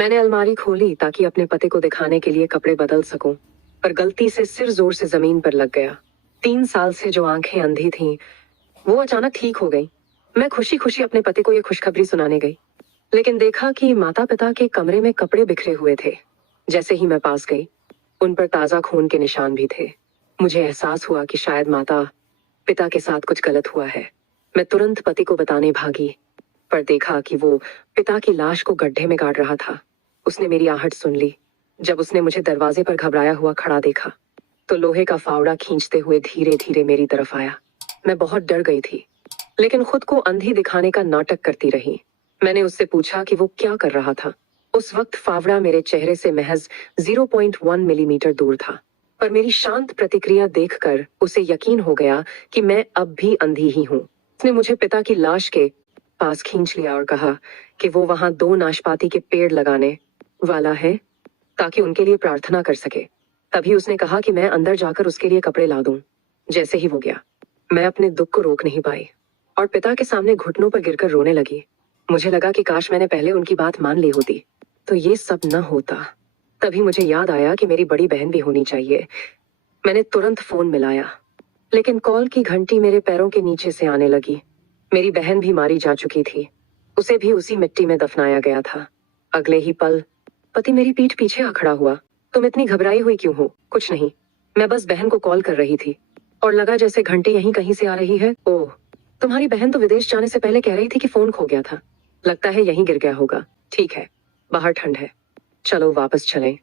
मैंने अलमारी खोली ताकि अपने पति को दिखाने के लिए कपड़े बदल सकूं, पर गलती से सिर जोर से जमीन पर लग गया। 3 साल से जो आंखें अंधी थीं, वो अचानक ठीक हो गई। मैं खुशी खुशी अपने पति को ये खुशखबरी सुनाने गई, लेकिन देखा कि माता पिता के कमरे में कपड़े बिखरे हुए थे। जैसे ही मैं पास गई, उन पर ताजा खून के निशान भी थे। मुझे एहसास हुआ कि शायद माता पिता के साथ कुछ गलत हुआ है। मैं तुरंत पति को बताने भागी, पर देखा कि वो पिता की लाश को गड्ढे में गाड़ रहा था। उसने मेरी आहट सुन ली। जब उसने मुझे दरवाजे पर घबराया हुआ खड़ा देखा, तो लोहे का फावड़ा खींचते हुए धीरे धीरे मेरी तरफ आया। मैं बहुत डर गई थी, लेकिन खुद को अंधी दिखाने का नाटक करती रही। मैंने उससे पूछा कि वो क्या कर रहा था। उस वक्त फावड़ा मेरे चेहरे से महज 0.1 मिलीमीटर दूर था, पर मेरी शांत प्रतिक्रिया देखकर उसे यकीन हो गया कि मैं अब भी अंधी ही हूँ। उसने मुझे पिता की लाश के पास खींच लिया और कहा कि वो वहां 2 नाशपाती के पेड़ लगाने वाला है ताकि उनके लिए प्रार्थना कर सके। तभी उसने कहा कि मैं अंदर जाकर उसके लिए कपड़े ला दूं। जैसे ही वो गया, मैं अपने दुख को रोक नहीं पाई और पिता के सामने घुटनों पर गिरकर रोने लगी। मुझे लगा कि काश मैंने पहले उनकी बात मान ली होती तो ये सब न होता। तभी मुझे याद आया कि मेरी बड़ी बहन भी होनी चाहिए। मैंने तुरंत फोन मिलाया, लेकिन कॉल की घंटी मेरे पैरों के नीचे से आने लगी। मेरी बहन भी मारी जा चुकी थी। उसे भी उसी मिट्टी में दफनाया गया था। अगले ही पल पति मेरी पीठ पीछे आ खड़ा हुआ। तुम इतनी घबराई हुई क्यों हो? कुछ नहीं, मैं बस बहन को कॉल कर रही थी और लगा जैसे घंटी यहीं कहीं से आ रही है। ओह, तुम्हारी बहन तो विदेश जाने से पहले कह रही थी कि फोन खो गया था। लगता है यहीं गिर गया होगा। ठीक है, बाहर ठंड है, चलो वापस चलें।